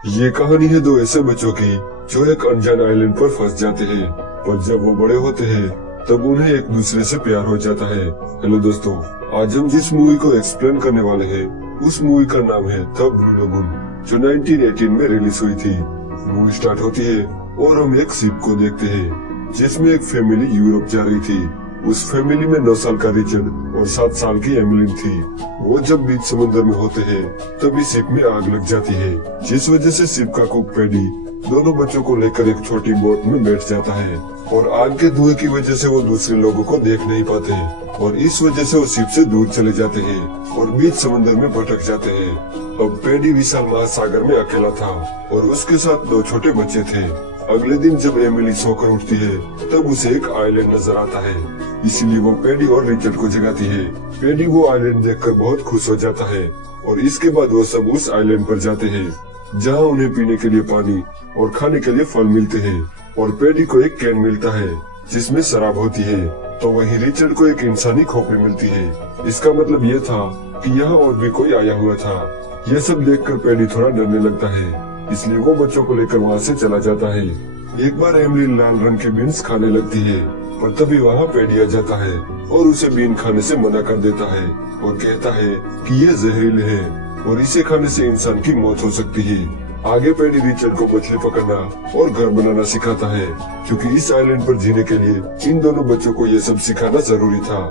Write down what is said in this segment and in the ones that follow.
ये कहानी है दो ऐसे बच्चों की जो एक अनजान आइलैंड पर फंस जाते हैं, पर जब वो बड़े होते हैं तब उन्हें एक दूसरे से प्यार हो जाता है। हेलो दोस्तों, आज हम जिस मूवी को एक्सप्लेन करने वाले हैं उस मूवी का नाम है द ब्लू लगून, जो 1918 में रिलीज हुई थी। मूवी स्टार्ट होती है और हम एक शिप को देखते हैं जिसमें एक फैमिली यूरोप जा रही थी। उस फैमिली में 9 साल का रिचर्ड और 7 साल की एमिलिन थी। वो जब बीच समुद्र में होते हैं तभी शिप में आग लग जाती है, जिस वजह से शिप का कुक पैडी दोनों बच्चों को लेकर एक छोटी बोट में बैठ जाता है और आग के धुएं की वजह से वो दूसरे लोगों को देख नहीं पाते और इस वजह से वो शिप से दूर चले जाते हैं और बीच समुद्र में भटक जाते हैं। अब पैडी विशाल महासागर में अकेला था और उसके साथ 2 छोटे बच्चे थे। अगले दिन जब एमिली सोकर उठती है तब उसे एक आइलैंड नजर आता है, इसीलिए वो पैडी और रिचर्ड को जगाती है। पैडी वो आइलैंड देखकर बहुत खुश हो जाता है और इसके बाद वो सब उस आइलैंड पर जाते हैं जहां उन्हें पीने के लिए पानी और खाने के लिए फल मिलते हैं और पैडी को एक कैन मिलता है जिसमें शराब होती है, तो वहीं रिचर्ड को एक इंसानी खोपड़ी मिलती है। इसका मतलब ये था कि यहाँ और भी कोई आया हुआ था। ये सब देखकर पैडी थोड़ा डरने लगता है, इसलिए वो बच्चों को लेकर वहाँ से चला जाता है। एक बार एमिली लाल रंग के बीन्स खाने लगती है, पर तभी वहाँ पैडी आ जाता है और उसे बीन खाने से मना कर देता है और कहता है कि ये जहरीले है और इसे खाने से इंसान की मौत हो सकती है। आगे पैडी रिचर्ड को मछली पकड़ना और घर बनाना सिखाता है, क्योंकि इस आइलैंड पर जीने के लिए इन दोनों बच्चों को ये सब सिखाना जरूरी था।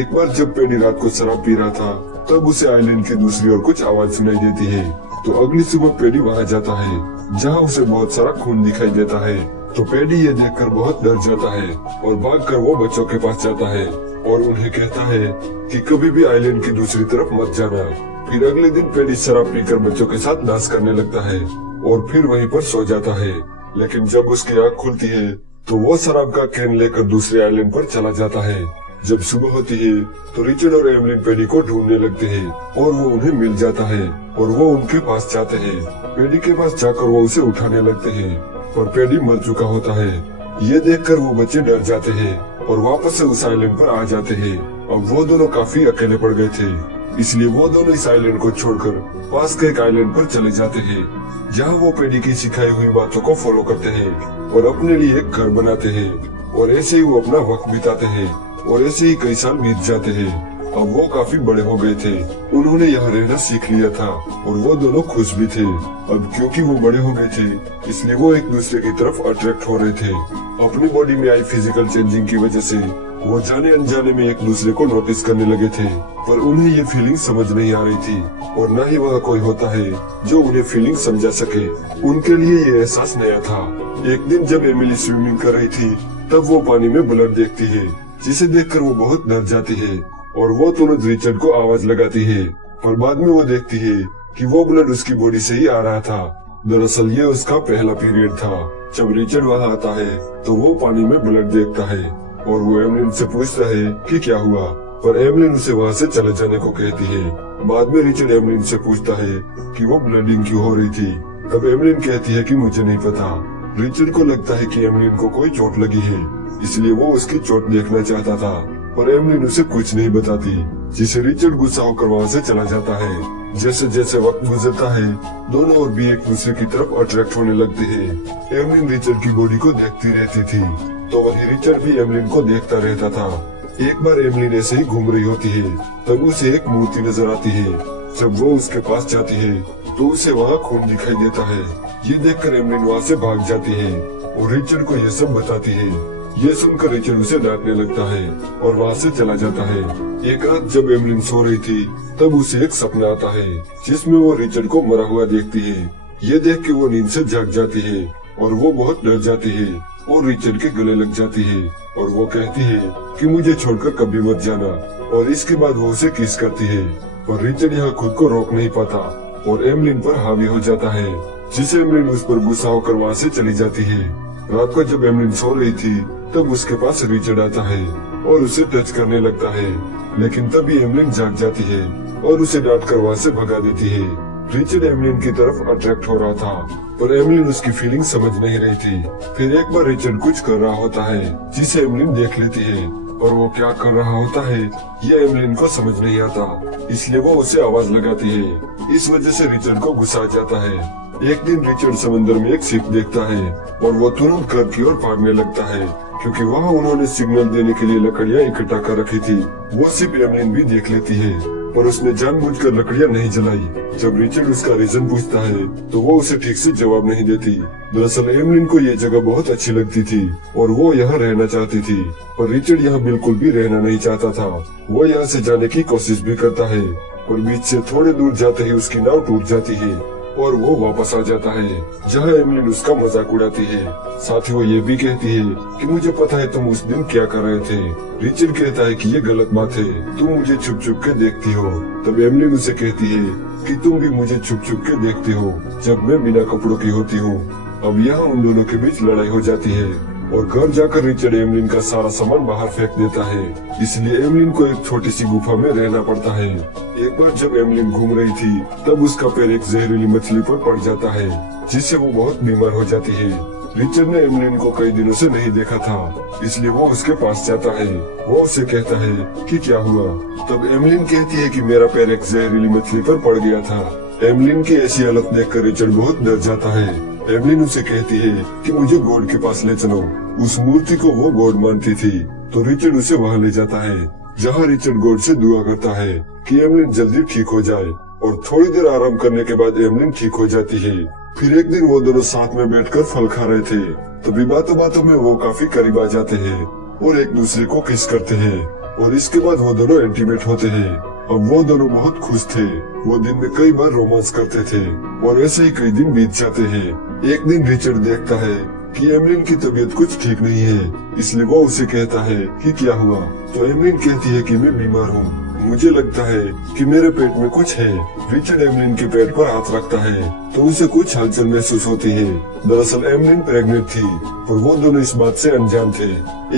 एक बार जब पैडी रात को शराब पी रहा था तब उसे आइलैंड की दूसरी ओर कुछ आवाज सुनाई देती है, तो अगली सुबह पैडी वहाँ जाता है जहाँ उसे बहुत सारा खून दिखाई देता है। तो पैडी ये देखकर बहुत डर जाता है और भागकर वो बच्चों के पास जाता है और उन्हें कहता है कि कभी भी आइलैंड की दूसरी तरफ मत जाना। फिर अगले दिन पैडी शराब पीकर बच्चों के साथ डांस करने लगता है और फिर वहीं पर सो जाता है। लेकिन जब उसकी आँख खुलती है तो वो शराब का कैन लेकर दूसरे आइलैंड पर चला जाता है। जब सुबह होती है तो रिचर्ड और एमिलिन पैडी को ढूंढने लगते हैं और वो उन्हें मिल जाता है और वो उनके पास जाते हैं। पैडी के पास जाकर वो उसे उठाने लगते हैं और पैडी मर चुका होता है। ये देखकर वो बच्चे डर जाते हैं और वापस से उस आइलैंड पर आ जाते हैं। अब वो दोनों काफी अकेले पड़ गए थे, इसलिए वो दोनों इस आइलैंड को छोड़कर पास के एक आइलैंड पर चले जाते हैं जहाँ वो पैडी की सिखाई हुई बातों को फॉलो करते हैं और अपने लिए एक घर बनाते हैं और ऐसे ही वो अपना वक्त बिताते हैं और ऐसे ही कई साल बीत जाते हैं। अब वो काफी बड़े हो गए थे, उन्होंने यहाँ रहना सीख लिया था और वो दोनों खुश भी थे। अब क्योंकि वो बड़े हो गए थे इसलिए वो एक दूसरे की तरफ अट्रैक्ट हो रहे थे। अपनी बॉडी में आई फिजिकल चेंजिंग की वजह से वो जाने अनजाने में एक दूसरे को नोटिस करने लगे थे, पर उन्हें ये फीलिंग समझ नहीं आ रही थी और न ही वहाँ कोई होता है जो उन्हें फीलिंग समझा सके। उनके लिए ये एहसास नया था। एक दिन जब एमिली स्विमिंग कर रही थी तब वो पानी में ब्लड देखती है, जिसे देखकर वो बहुत डर जाती है और वो तुरंत रिचर्ड को आवाज लगाती है, पर बाद में वो देखती है कि वो ब्लड उसकी बॉडी से ही आ रहा था। दरअसल ये उसका पहला पीरियड था। जब रिचर्ड वहाँ आता है तो वो पानी में ब्लड देखता है और वो एमिलिन से पूछता है कि क्या हुआ, पर एमिलिन उसे वहाँ से चले जाने को कहती है। बाद में रिचर्ड एमिलिन से पूछता है कि वो ब्लडिंग क्यों हो रही थी। तब एमिलिन कहती है कि मुझे नहीं पता। रिचर्ड को लगता है कि एमिलिन को कोई चोट लगी है, इसलिए वो उसकी चोट देखना चाहता था, पर एमिलिन उसे कुछ नहीं बताती, जिसे रिचर्ड गुस्सा होकर वहाँ से चला जाता है। जैसे जैसे वक्त गुजरता है दोनों और भी एक दूसरे की तरफ अट्रैक्ट होने लगते हैं। एमिलिन रिचर्ड की बॉडी को देखती रहती थी तो वही रिचर्ड भी एमिलिन को देखता रहता था। एक बार एमिलिन ऐसे ही घूम रही होती है तब उसे एक मूर्ति नजर आती है। जब वो उसके पास जाती है तो उसे वहाँ खून दिखाई देता है। ये देखकर एमिलिन वहाँ से भाग जाती है और रिचर्ड को ये सब बताती है। ये सुनकर रिचर्ड उसे डांटने लगता है और वहाँ से चला जाता है। एक रात जब एमिलिन सो रही थी तब उसे एक सपना आता है जिसमें वो रिचर्ड को मरा हुआ देखती है। ये देख के वो नींद से जाग जाती है और वो बहुत डर जाती है और रिचर्ड के गले लग जाती है और वो कहती है कि मुझे छोड़कर कभी मत जाना, और इसके बाद वो उसे किस करती है। और रिचर्ड यहाँ खुद को रोक नहीं पाता और एमिलिन पर हावी हो जाता है, जिसे एमिलिन उस पर गुस्सा होकर वहाँ से चली जाती है। रात को जब एमिलिन सो रही थी तब उसके पास रिचर्ड आता है और उसे टच करने लगता है, लेकिन तभी एमिलिन जाग जाती है और उसे डांट कर वहाँ से भगा देती है। रिचर्ड एमिलिन की तरफ अट्रैक्ट हो रहा था, पर एमिलिन उसकी फीलिंग समझ नहीं रही थी। फिर एक बार रिचर्ड कुछ कर रहा होता है जिसे एमिलिन देख लेती है, और वो क्या कर रहा होता है ये एमिलिन को समझ नहीं आता, इसलिए वो उसे आवाज लगाती है। इस वजह से रिचर्ड को गुस्सा आ जाता है एक दिन रिचर्ड समंदर में एक शिप देखता है और वो तुरंत घर की ओर भागने लगता है, क्योंकि वहाँ उन्होंने सिग्नल देने के लिए लकड़ियाँ इकट्ठा कर रखी थी। वो शिप एमलिन भी देख लेती है, पर उसने जानबूझकर लकड़ियाँ नहीं जलाई। जब रिचर्ड उसका रीजन पूछता है तो वो उसे ठीक से जवाब नहीं देती। दरअसल एमलिन को ये जगह बहुत अच्छी लगती थी और वो यहाँ रहना चाहती थी, पर रिचर्ड यहाँ बिल्कुल भी रहना नहीं चाहता था। वो यहाँ से जाने की कोशिश भी करता है, पर बीच से थोड़े दूर जाते ही उसकी नाव टूट जाती है और वो वापस आ जाता है, जहाँ एमलिन उसका मजाक उड़ाती है। साथ ही वो ये भी कहती है कि मुझे पता है तुम उस दिन क्या कर रहे थे। रिचर्ड कहता है कि ये गलत बात है, तुम मुझे छुप छुप के देखती हो। तब एमलिन उसे कहती है कि तुम भी मुझे छुप छुप के देखते हो जब मैं बिना कपड़ों की होती हूँ। अब यहाँ उन दोनों के बीच लड़ाई हो जाती है और घर जाकर रिचर्ड एमलिन का सारा सामान बाहर फेंक देता है, इसलिए एमलिन को एक छोटी सी गुफा में रहना पड़ता है। एक बार जब एमलिन घूम रही थी तब उसका पैर एक जहरीली मछली पर पड़ जाता है, जिससे वो बहुत बीमार हो जाती है। रिचर्ड ने एमलिन को कई दिनों से नहीं देखा था, इसलिए वो उसके पास जाता है। वो उसे कहता है कि क्या हुआ। तब एमलिन कहती है कि मेरा पैर एक जहरीली मछली पर पड़ गया था। एमलिन की ऐसी हालत देखकर रिचर्ड बहुत डर जाता है। एमलिन उसे कहती है कि मुझे गॉड के पास ले चलो। उस मूर्ति को वो गॉड मानती थी, तो रिचर्ड उसे वहाँ ले जाता है, जहाँ रिचर्ड गॉड से दुआ करता है कि एमलिन जल्दी ठीक हो जाए। और थोड़ी देर आराम करने के बाद एमलिन ठीक हो जाती है। फिर एक दिन वो दोनों साथ में बैठकर फल खा रहे थे, तभी बातों बातों में वो काफी करीब आ जाते हैं और एक दूसरे को किस करते हैं, और इसके बाद वो दोनों इंटीमेट होते हैं। अब वो दोनों बहुत खुश थे। वो दिन में कई बार रोमांस करते थे और ऐसे ही कई दिन बीत जाते हैं। एक दिन रिचर्ड देखता है कि एमलिन की तबीयत कुछ ठीक नहीं है, इसलिए वो उसे कहता है कि क्या हुआ। तो एमलिन कहती है कि मैं बीमार हूँ, मुझे लगता है कि मेरे पेट में कुछ है। रिचर्ड एमलिन के पेट पर हाथ रखता है तो उसे कुछ हलचल महसूस होती है। दरअसल एमलिन प्रेग्नेंट थी, पर वो दोनों इस बात से अनजान थे।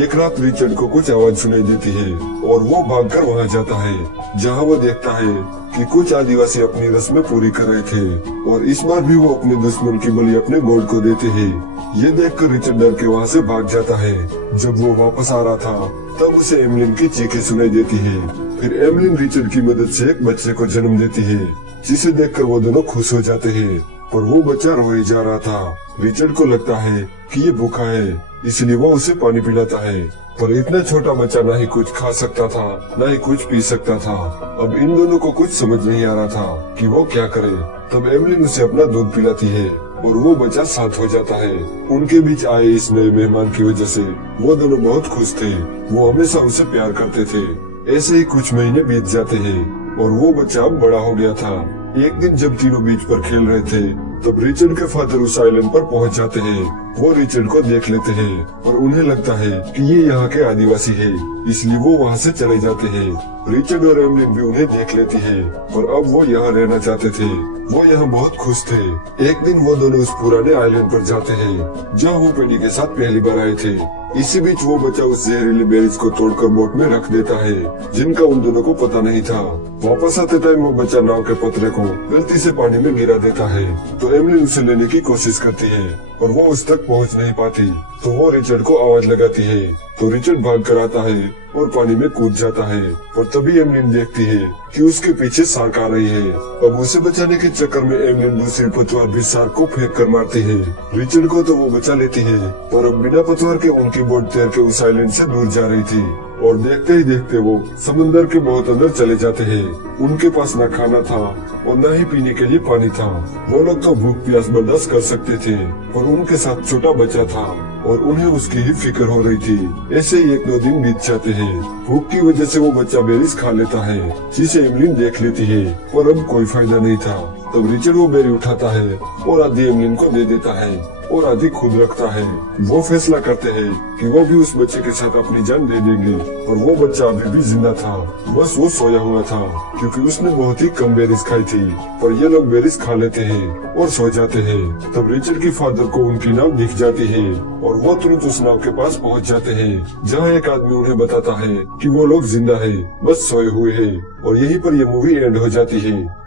एक रात रिचर्ड को कुछ आवाज सुनाई देती है और वो भागकर वहाँ जाता है, जहाँ वो देखता है कि कुछ आदिवासी अपनी रस्में पूरी कर रहे थे और इस बार भी वो अपने दुश्मन की बलि अपने गॉड को देते हैं। ये देखकर रिचर्ड डर के वहाँ से भाग जाता है। जब वो वापस आ रहा था तब उसे एमलिन की चीखें सुनाई देती है। फिर एमलिन रिचर्ड की मदद से एक बच्चे को जन्म देती है, जिसे देखकर वो दोनों खुश हो जाते हैं, पर वो बच्चा रोए जा रहा था। रिचर्ड को लगता है कि ये भूखा है, इसलिए वो उसे पानी पिलाता है, पर इतना छोटा बच्चा ना ही कुछ खा सकता था ना ही कुछ पी सकता था। अब इन दोनों को कुछ समझ नहीं आ रहा था कि वो क्या करे। तब एमलिन उसे अपना दूध पिलाती है और वो बच्चा शांत हो जाता है। उनके बीच आए इस नए मेहमान की वजह से वो दोनों बहुत खुश थे। वो हमेशा उसे प्यार करते थे। ऐसे ही कुछ महीने बीत जाते हैं और वो बच्चा अब बड़ा हो गया था। एक दिन जब तीनों बीच पर खेल रहे थे तब रिचर्ड के फादर उस आइलैंड पर पहुंच जाते हैं। वो रिचर्ड को देख लेते हैं और उन्हें लगता है कि ये यहाँ के आदिवासी है, इसलिए वो वहाँ से चले जाते हैं। रिचर्ड और एमलिन भी उन्हें देख लेती है और अब वो यहाँ रहना चाहते थे। वो यहाँ बहुत खुश थे। एक दिन वो दोनों उस पुराने आइलैंड पर जाते हैं जहाँ वो पेनी के साथ पहली बार आए थे। इसी बीच वो बच्चा उस जहरीले बेरीज को तोड़कर बोट में रख देता है, जिनका उन दोनों को पता नहीं था। वापस आते टाइम वो बच्चा नाव के पतरे को गलती से पानी में गिरा देता है, तो एमलिन उसे लेने की कोशिश करती है और वो उस तक पहुंच नहीं पाती। तो वो रिचर्ड को आवाज लगाती है, तो रिचर्ड भाग कर आता है और पानी में कूद जाता है। और तभी एमलिन देखती है कि उसके पीछे शार्क आ रही है। अब उसे बचाने के चक्कर में एमलिन दूसरी पतवार भी शार्क को फेंक कर मारती है। रिचर्ड को तो वो बचा लेती है, पर अब बिना पतवार के उनकी बोट तैर के उस आइलैंड से दूर जा रही थी और देखते ही देखते वो समंदर के बहुत अंदर चले जाते हैं। उनके पास न खाना था और न ही पीने के लिए पानी था। वो लोग तो भूख प्यास बर्दाश्त कर सकते थे, पर उनके साथ छोटा बच्चा था और उन्हें उसकी ही फिक्र हो रही थी। ऐसे ही 1-2 दिन बीत जाते हैं। भूख की वजह से वो बच्चा बेरीज खा लेता है, जिसे एमलिन देख लेती है, पर अब कोई फायदा नहीं था। तब रिचर्ड वो बेरी उठाता है और आधी एमलिन को दे देता है और आधी खुद रखता है। वो फैसला करते हैं कि वो भी उस बच्चे के साथ अपनी जान दे देंगे, और वो बच्चा अभी भी जिंदा था, बस वो सोया हुआ था, क्योंकि उसने बहुत ही कम बेरीज खाई थी। पर ये लोग बेरीज खा लेते हैं और सो जाते हैं। तब रिचर्ड की फादर को उनकी नाव दिख जाती है और वो तुरंत उस नाव के पास पहुंच जाते हैं, जहाँ एक आदमी उन्हें बताता है कि वो लोग जिंदा है, बस सोए हुए हैं। और यहीं पर ये मूवी एंड हो जाती है।